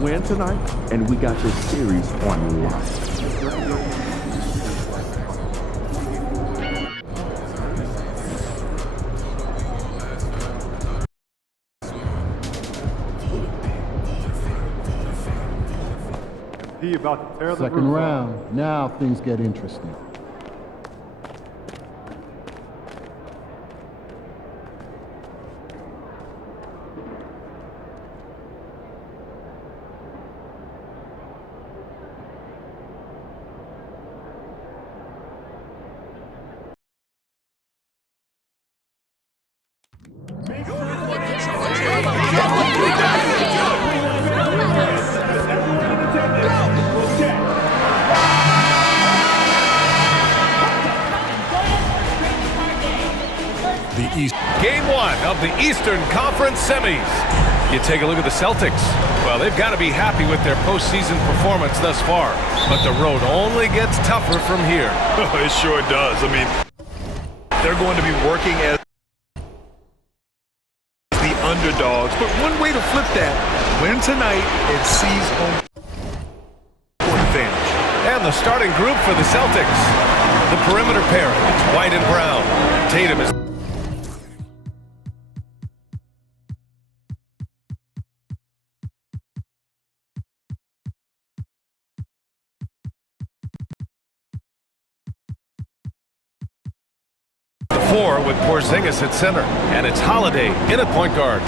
win tonight, and we got this series on lock. Second round. Now things get interesting. Game one of the Eastern Conference semis. You take a look at the Celtics. Well, they've got to be happy with their postseason performance thus far. But the road only gets tougher from here. It sure does. I mean, they're going to be working as the underdogs. But one way to flip that, win tonight and seize home court advantage. And the starting group for the Celtics. The perimeter pairing. It's White and Brown. Tatum is... four with Porzingis at center, and it's Holiday in at point guard.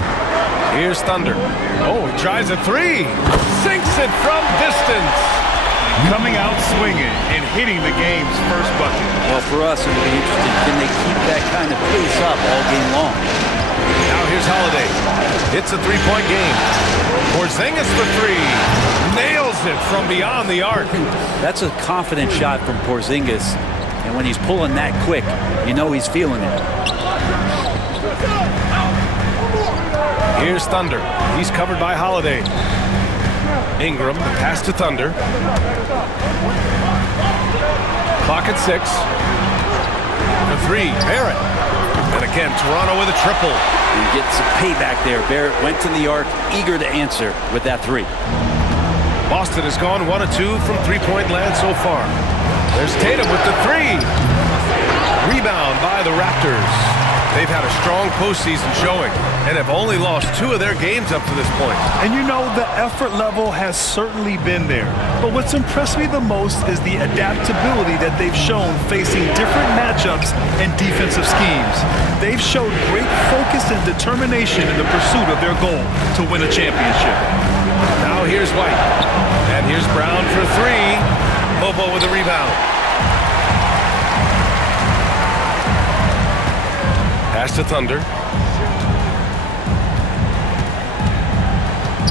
Here's Thunder. Oh, he tries a three, sinks it from distance. Coming out swinging and hitting the game's first bucket. Well, for us, it'll be interesting. Can they keep that kind of pace up all game long? Now here's Holiday. It's a three-point game. Porzingis for three. Nails it from beyond the arc. That's a confident shot from Porzingis. And when he's pulling that quick, you know he's feeling it. Here's Thunder. He's covered by Holiday. Ingram, the pass to Thunder. Clock at 6. The three, Barrett. And again, Toronto with a triple. He gets a payback there. Barrett went to the arc, eager to answer with that three. Boston has gone 1 of 2 from three-point land so far. There's Tatum with the three. Rebound by the Raptors. They've had a strong postseason showing and have only lost 2 of their games up to this point. And you know, the effort level has certainly been there. But what's impressed me the most is the adaptability that they've shown facing different matchups and defensive schemes. They've showed great focus and determination in the pursuit of their goal to win a championship. Now here's White. And here's Brown for three. Bobo with the rebound. Pass to Thunder.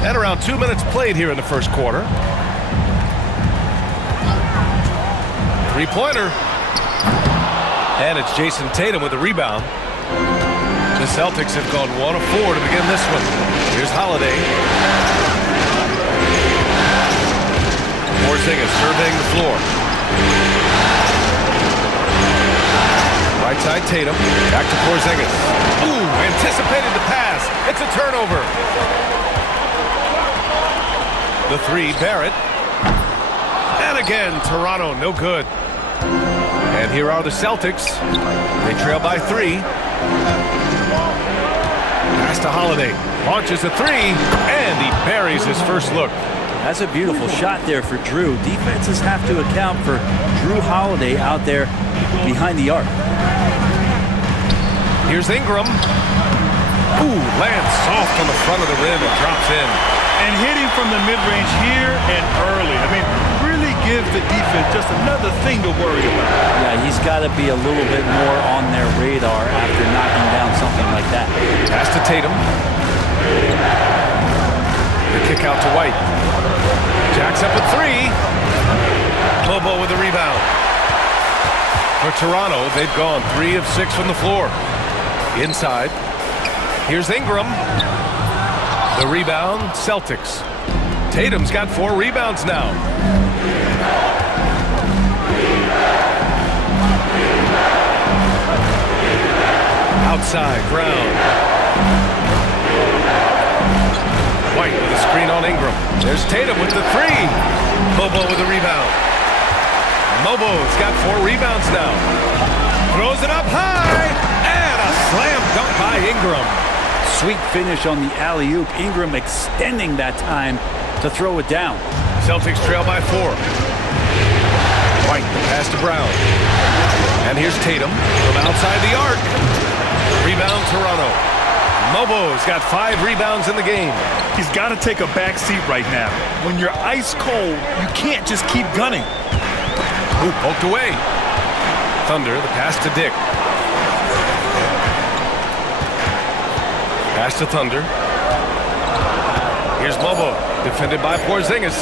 And around 2 minutes played here in the first quarter. Three-pointer. And it's Jason Tatum with the rebound. The Celtics have gone 1 of 4 to begin this one. Here's Holiday. Porzingis surveying the floor. Right side Tatum. Back to Porzingis. Ooh, anticipated the pass. It's a turnover. The three, Barrett. And again, Toronto, no good. And here are the Celtics. They trail by 3. Pass to Holiday. Launches a three, and he buries his first look. That's a beautiful shot there for Drew. Defenses have to account for Drew Holiday out there behind the arc. Here's Ingram. Ooh, lands soft on the front of the rim and drops in. And hitting from the mid-range here and early. I mean, really gives the defense just another thing to worry about. Yeah, he's got to be a little bit more on their radar after knocking down something like that. Pass to Tatum. The kick out to White. Jacks up a three. Bobo with the rebound. For Toronto, they've gone 3 of 6 from the floor. Inside. Here's Ingram. The rebound, Celtics. Tatum's got 4 rebounds now. Outside, Brown. White with a screen on Ingram. There's Tatum with the three. Bobo with the rebound. Mobo's got 4 rebounds now. Throws it up high. And a slam dunk by Ingram. Sweet finish on the alley-oop. Ingram extending that time to throw it down. Celtics trail by 4. White pass to Brown. And here's Tatum from outside the arc. Rebound Toronto. Mobo's got 5 rebounds in the game. He's got to take a back seat right now. When you're ice cold, you can't just keep gunning. Ooh, poked away. Thunder, the pass to Dick. Pass to Thunder. Here's Mobo, defended by Porzingis.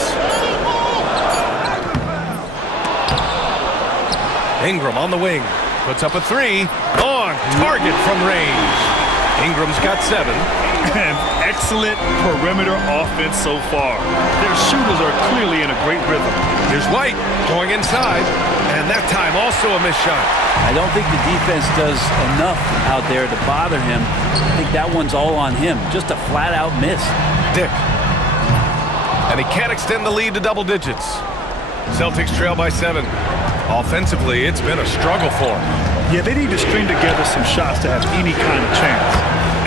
Ingram on the wing. Puts up a 3. On target from range. Ingram's got 7. And excellent perimeter offense so far. Their shooters are clearly in a great rhythm. Here's White going inside. And that time also a missed shot. I don't think the defense does enough out there to bother him. I think that one's all on him. Just a flat-out miss. Dick. And he can't extend the lead to double digits. Celtics trail by 7. Offensively, it's been a struggle for him. Yeah, they need to string together some shots to have any kind of chance.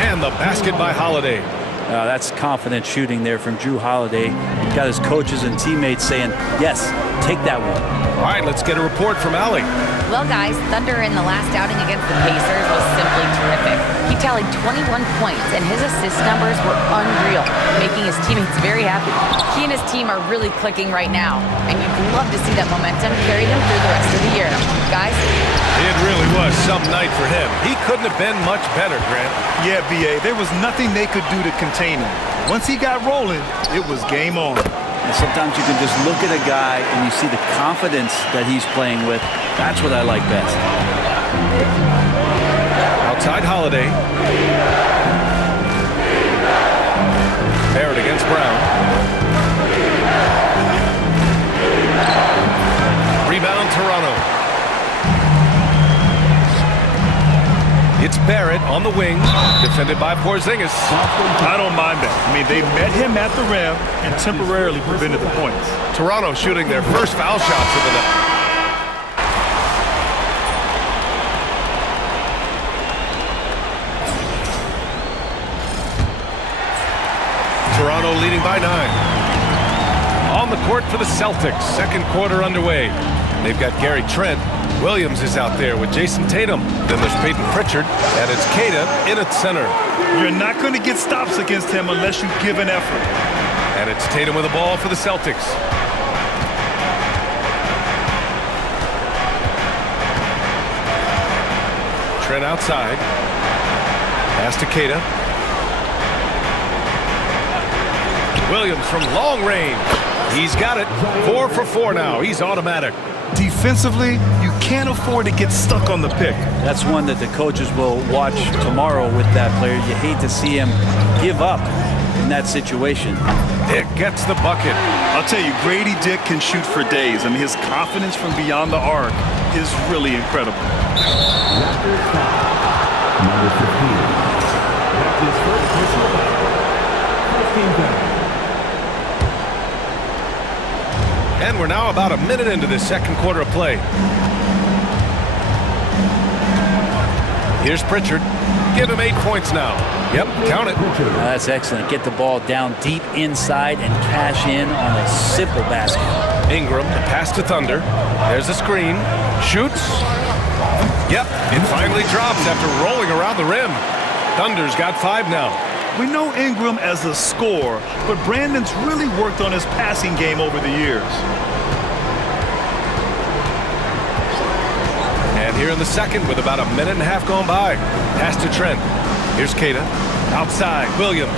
And the basket by Holiday. That's confident shooting there from Drew Holiday. Got his coaches and teammates saying, yes, take that one. All right, let's get a report from Allie. Well, guys, Thunder in the last outing against the Pacers was simply terrific. He tallied 21 points, and his assist numbers were unreal, making his teammates very happy. He and his team are really clicking right now, and you'd love to see that momentum carry him through the rest of the year. Guys? It really was some night for him. He couldn't have been much better, Grant. Yeah, B.A., there was nothing they could do to contain him. Once he got rolling, it was game on. And sometimes you can just look at a guy and you see the confidence that he's playing with. That's what I like best. Outside Holiday. Barrett against Brown. Rebound Toronto. It's Barrett on the wing, defended by Porzingis. I don't mind that. I mean, they met him at the rim and temporarily prevented the points. Toronto shooting their first foul shots of the night. Toronto leading by 9. On the court for the Celtics, second quarter underway. They've got Gary Trent. Williams is out there with Jason Tatum. Then there's Peyton Pritchard, and it's Queta in at center. You're not going to get stops against him unless you give an effort. And it's Tatum with the ball for the Celtics. Trent outside. Pass to Queta. Williams from long range. He's got it. 4 for 4 now. He's automatic. Defensively, you can't afford to get stuck on the pick. That's one that the coaches will watch tomorrow with that player. You hate to see him give up in that situation. Dick gets the bucket. I'll tell you, Grady Dick can shoot for days. I mean, his confidence from beyond the arc is really incredible. Number 15. That's his first personal foul. First team foul. And we're now about a minute into this second quarter of play. Here's Pritchard. Give him 8 points now. Yep, count it. That's excellent. Get the ball down deep inside and cash in on a simple basket. Ingram, the pass to Thunder. There's a screen. Shoots. Yep, it finally drops after rolling around the rim. Thunder's got 5 now. We know Ingram as a scorer, but Brandon's really worked on his passing game over the years. And here in the second with about a minute and a half gone by. Pass to Trent. Here's Queta. Outside, Williams.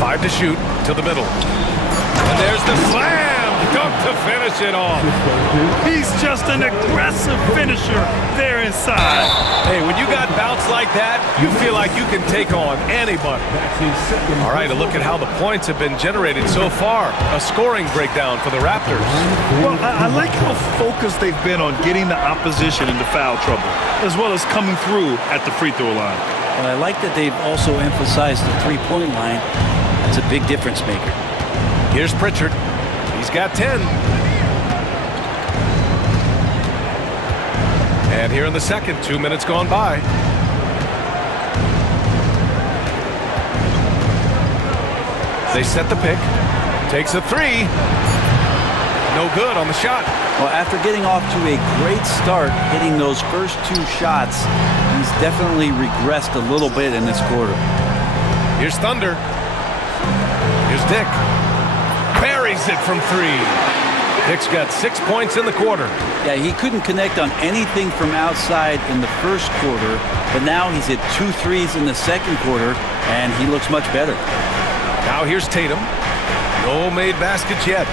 5 to shoot to the middle. And there's the slam. Dunk to finish it off. He's just an aggressive finisher there inside. Hey, when you got bounce like that, you feel like you can take on anybody. All right, a look at how the points have been generated so far. A scoring breakdown for the Raptors. Well, I like how focused they've been on getting the opposition into foul trouble, as well as coming through at the free throw line. But I like that they've also emphasized the three-point line. That's a big difference maker. Here's Pritchard. He's got 10. And here in the second, 2 minutes gone by. They set the pick. Takes a three. No good on the shot. Well, after getting off to a great start, hitting those first 2 shots, he's definitely regressed a little bit in this quarter. Here's Thunder. Here's Dick. Buries it from 3. Dick's got 6 points in the quarter. Yeah, he couldn't connect on anything from outside in the first quarter, but now he's hit 2 threes in the second quarter, and he looks much better. Now here's Tatum. No made baskets yet.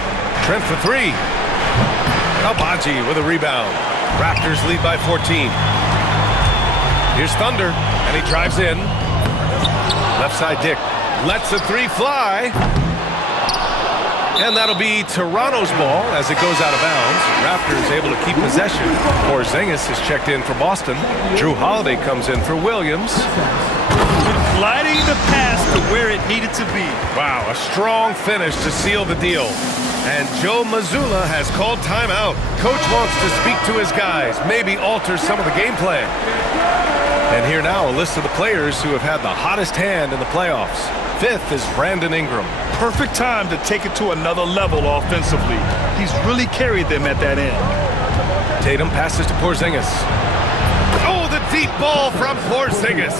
Trent for 3. Albaji with a rebound. Raptors lead by 14. Here's Thunder, and he drives in. Left side Dick lets a 3 fly. And that'll be Toronto's ball as it goes out of bounds. Raptors able to keep possession. Porzingis is checked in for Boston. Drew Holiday comes in for Williams. Gliding the pass to where it needed to be. Wow, a strong finish to seal the deal. And Joe Mazzulla has called timeout. Coach wants to speak to his guys, maybe alter some of the game plan. And here now a list of the players who have had the hottest hand in the playoffs. 5th is Brandon Ingram. Perfect time to take it to another level offensively. He's really carried them at that end. Tatum passes to Porzingis. Oh, the deep ball from Porzingis.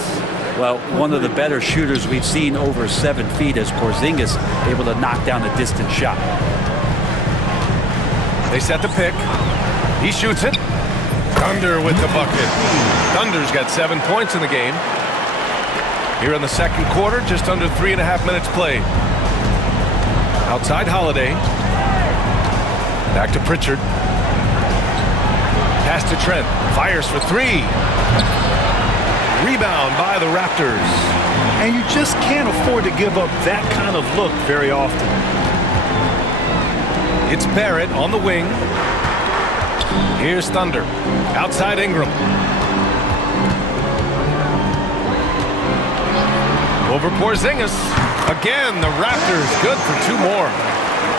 Well, one of the better shooters we've seen over 7 feet as Porzingis able to knock down a distant shot. They set the pick. He shoots it. Thunder with the bucket. Thunder's got 7 points in the game. Here in the second quarter, just under 3.5 minutes played. Outside Holiday. Back to Pritchard. Pass to Trent. Fires for 3. Rebound by the Raptors. And you just can't afford to give up that kind of look very often. It's Barrett on the wing. Here's Thunder. Outside Ingram. Over Porzingis. Again, the Raptors good for 2 more.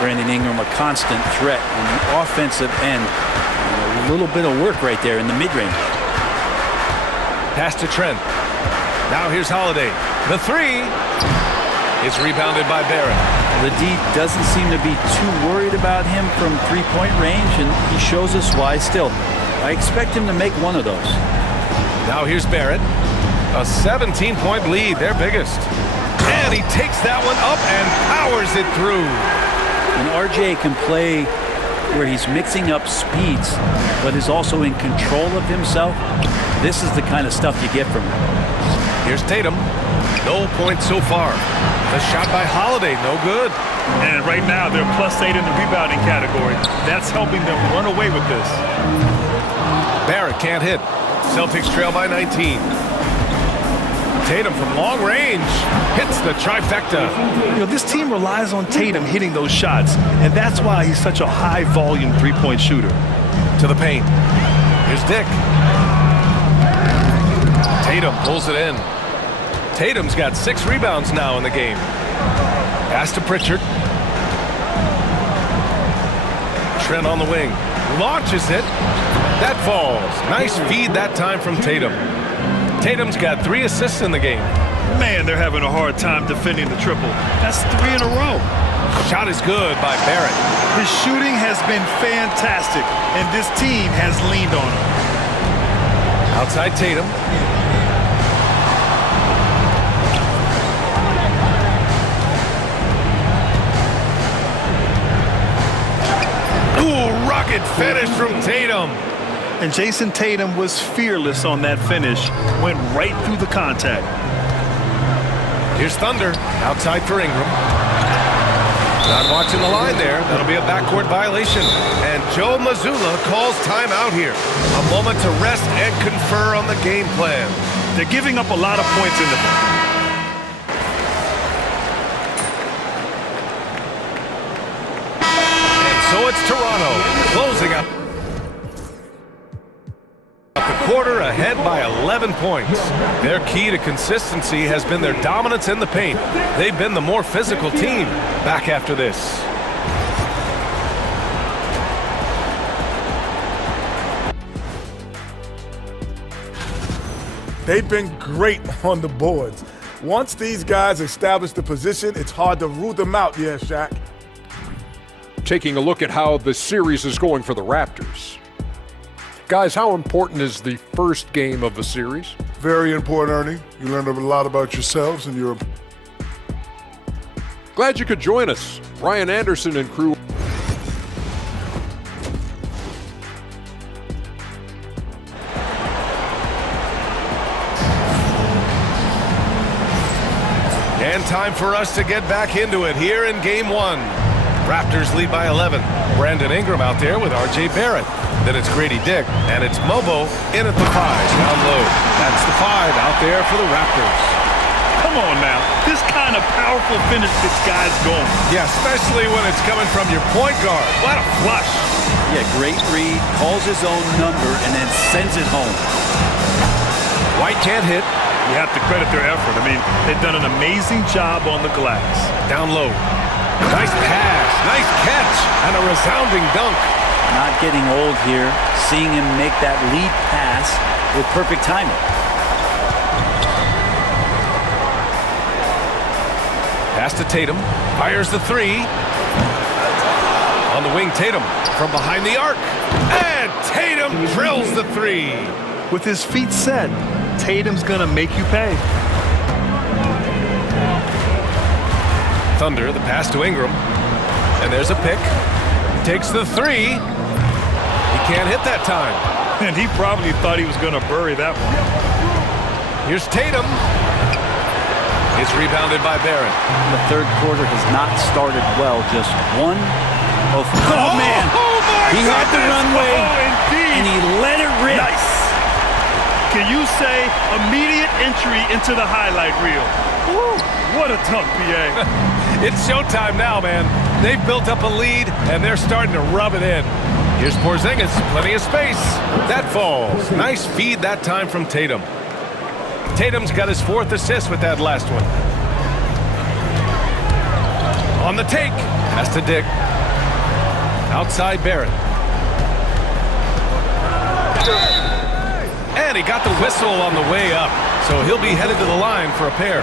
Brandon Ingram, a constant threat on the offensive end. A little bit of work right there in the mid-range. Pass to Trent. Now here's Holiday. The 3 is rebounded by Barrett. The D doesn't seem to be too worried about him from 3-point range, and he shows us why still. I expect him to make one of those. Now here's Barrett. A 17-point lead, their biggest. And he takes that one up and powers it through. And RJ can play where he's mixing up speeds, but is also in control of himself. This is the kind of stuff you get from him. Here's Tatum. No points so far. The shot by Holiday, no good. And right now, they're +8 in the rebounding category. That's helping them run away with this. Barrett can't hit. Celtics trail by 19. Tatum from long range hits the trifecta. You know, this team relies on Tatum hitting those shots, and that's why he's such a high-volume three-point shooter. To the paint. Here's Dick. Tatum pulls it in. Tatum's got 6 rebounds now in the game. Pass to Pritchard. Trent on the wing. Launches it. That falls. Nice feed that time from Tatum. Tatum's got 3 assists in the game. Man, they're having a hard time defending the triple. That's 3 in a row. Shot is good by Barrett. His shooting has been fantastic, and this team has leaned on him. Outside Tatum. Ooh, rocket finish from Tatum. And Jason Tatum was fearless on that finish. Went right through the contact. Here's Thunder. Outside for Ingram. Not watching the line there. That'll be a backcourt violation. And Joe Mazzulla calls timeout here. A moment to rest and confer on the game plan. They're giving up a lot of points in the... And so it's Toronto closing up the quarter ahead by 11 points. Their key to consistency has been their dominance in the paint. They've been the more physical team. Back after this. They've been great on the boards. Once these guys establish the position, it's hard to rule them out, yeah, Shaq. Taking a look at how the series is going for the Raptors. Guys, how important is the first game of the series? Very important, Ernie. You learned a lot about yourselves and your... Glad you could join us. Ryan Anderson and crew. And time for us to get back into it here in game one. Raptors lead by 11. Brandon Ingram out there with R.J. Barrett. Then it's Grady Dick, and it's Mobo in at the 5, down low. That's the 5 out there for the Raptors. Come on now. This kind of powerful finish this guy's going. Yeah, especially when it's coming from your point guard. What a flush. Yeah, great read, calls his own number, and then sends it home. White can't hit. You have to credit their effort. I mean, they've done an amazing job on the glass. Down low. Nice pass, nice catch, and a resounding dunk. Not getting old here, seeing him make that lead pass with perfect timing. Pass to Tatum, fires the 3. On the wing, Tatum from behind the arc. And Tatum drills the 3. With his feet set, Tatum's gonna make you pay. Thunder, the pass to Ingram. And there's a pick. Takes the 3. He can't hit that time. And he probably thought he was gonna bury that one. Here's Tatum. It's rebounded by Barrett. The third quarter has not started well. Just one of... Oh, man! Oh, my He had the goodness. runway, Oh, indeed. and he let it rip. Nice. Can you say immediate entry into the highlight reel? Woo, what a dunk, PA. It's showtime now, man. They've built up a lead, and they're starting to rub it in. Here's Porzingis, plenty of space. That falls. Nice feed that time from Tatum. Tatum's got his 4th assist with that last one. On the take, pass to Dick. Outside Barrett. And he got the whistle on the way up, so he'll be headed to the line for a pair.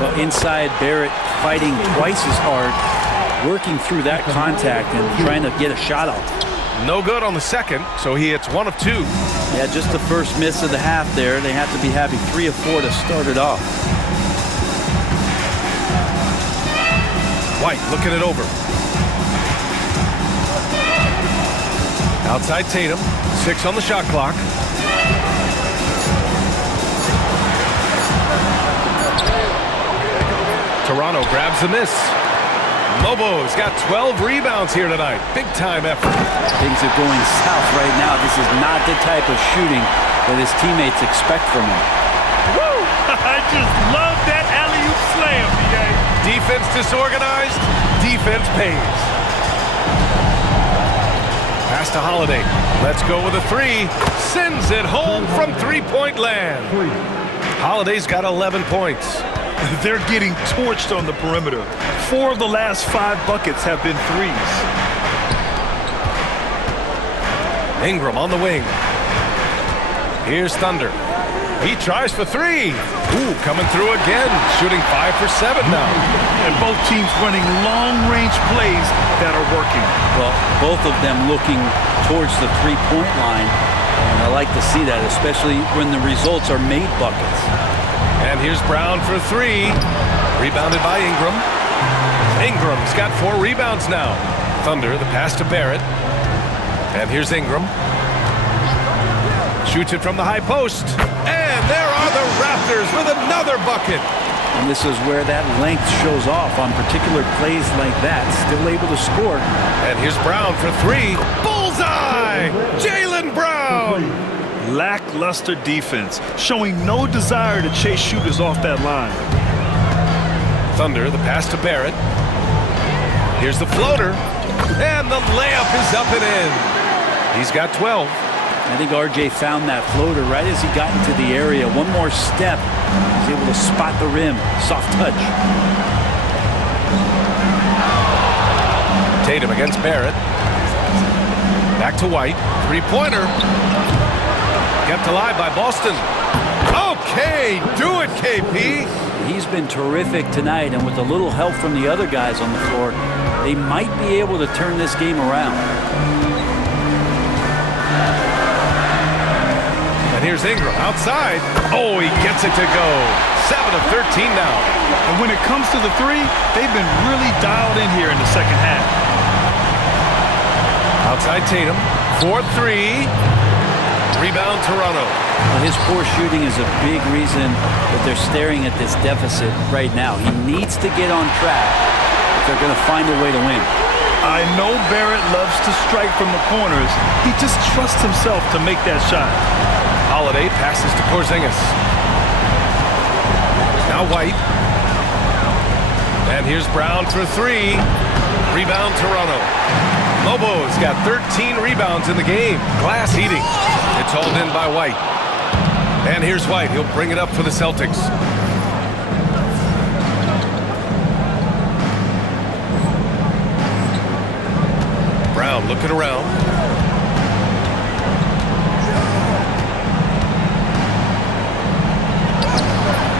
Well, inside Barrett fighting twice as hard, working through that contact and trying to get a shot out. No good on the second, so he hits 1 of 2. Yeah, just the first miss of the half there. They have to be having 3 of 4 to start it off. White looking it over. Outside Tatum, 6 on the shot clock. Toronto grabs the miss. Lobo's got 12 rebounds here tonight. Big time effort. Things are going south right now. This is not the type of shooting that his teammates expect from him. Woo! I just love that alley-oop slam, PA. Defense disorganized, defense pays. Pass to Holiday. Let's go with a 3. Sends it home from three-point land. Holiday's got 11 points. They're getting torched on the perimeter. 4 of the last 5 buckets have been threes. Ingram on the wing. Here's Thunder. He tries for 3. Ooh, coming through again. Shooting 5 for 7 now. And both teams running long-range plays that are working. Well, both of them looking towards the three-point line. And I like to see that, especially when the results are made buckets. And here's Brown for 3. Rebounded by Ingram. Ingram's got 4 rebounds now. Thunder, the pass to Barrett. And here's Ingram. Shoots it from the high post. And there are the Raptors with another bucket. And this is where that length shows off on particular plays like that. Still able to score. And here's Brown for 3. Bullseye! Jaylen Brown! Lackluster defense, showing no desire to chase shooters off that line. Thunder, the pass to Barrett. Here's the floater. And the layup is up and in. He's got 12. I think RJ found that floater right as he got into the area. One more step, he's able to spot the rim. Soft touch. Tatum against Barrett. Back to White. Three-pointer. Kept alive by Boston. Okay, do it, KP. He's been terrific tonight, and with a little help from the other guys on the floor, they might be able to turn this game around. And here's Ingram outside. Oh, he gets it to go. 7 of 13 now. And when it comes to the three, they've been really dialed in here in the second half. Outside Tatum. 4-3. Rebound Toronto. Well, his poor shooting is a big reason that they're staring at this deficit right now. He needs to get on track if they're going to find a way to win. I know Barrett loves to strike from the corners. He just trusts himself to make that shot. Holiday passes to Porzingis. Now White. And here's Brown for three. Rebound Toronto. Lobo's got 13 rebounds in the game. Glass eating. It's hauled in by White. And here's White. He'll bring it up for the Celtics. Brown looking around.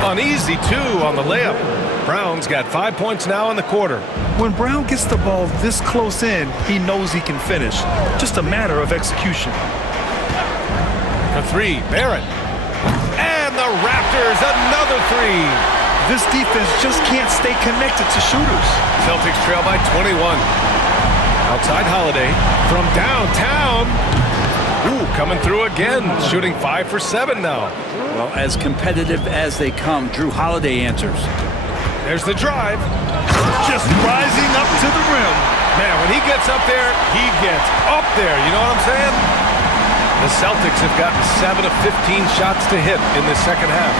Uneasy two on the layup. Brown's got 5 points now in the quarter. When Brown gets the ball this close in, he knows he can finish. Just a matter of execution. For three, Barrett. And the Raptors, another three. This defense just can't stay connected to shooters. Celtics trail by 21. Outside Holiday from downtown. Ooh, coming through again. Shooting 5 for 7 now. Well, as competitive as they come, Drew Holiday answers. There's the drive. Just rising up to the rim. Man, when he gets up there, he gets up there. You know what I'm saying? The Celtics have gotten 7 of 15 shots to hit in the second half.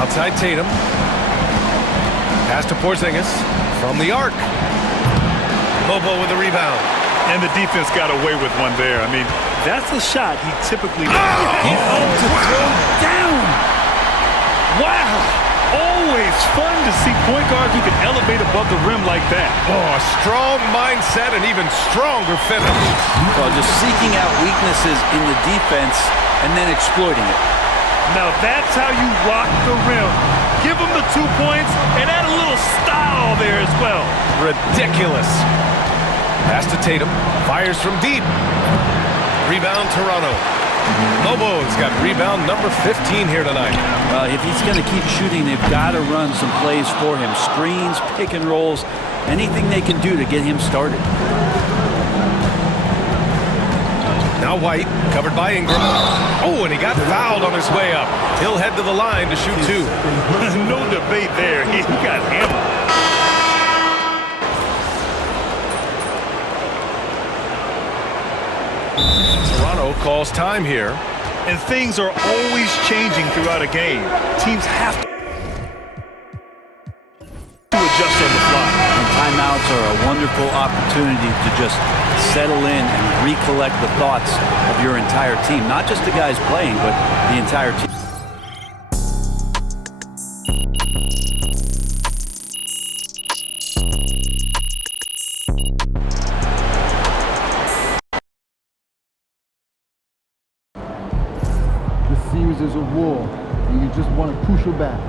Outside Tatum. Pass to Porzingis from the arc. Lobo with the rebound. And the defense got away with one there. I mean, that's a shot he typically To throw down. Wow! Always fun to see point guards who can elevate above the rim like that. Oh, a strong mindset and even stronger finish. Well, just seeking out weaknesses in the defense and then exploiting it. Now that's how you rock the rim. Give them the 2 points and add a little style there as well. Ridiculous. Pass to Tatum. Fires from deep. Rebound Toronto. Lobo's got rebound number 15 here tonight. If he's going to keep shooting, they've got to run some plays for him. Screens, pick and rolls, anything they can do to get him started. Now White, covered by Ingram. Oh, and he got fouled on his way up. He'll head to the line to shoot two. No debate there. He got hammered. Toronto calls time here. And things are always changing throughout a game. Teams have to adjust on the fly. And timeouts are a wonderful opportunity to just settle in and recollect the thoughts of your entire team. Not just the guys playing, but the entire team. This series is a war, and you just want to push her back.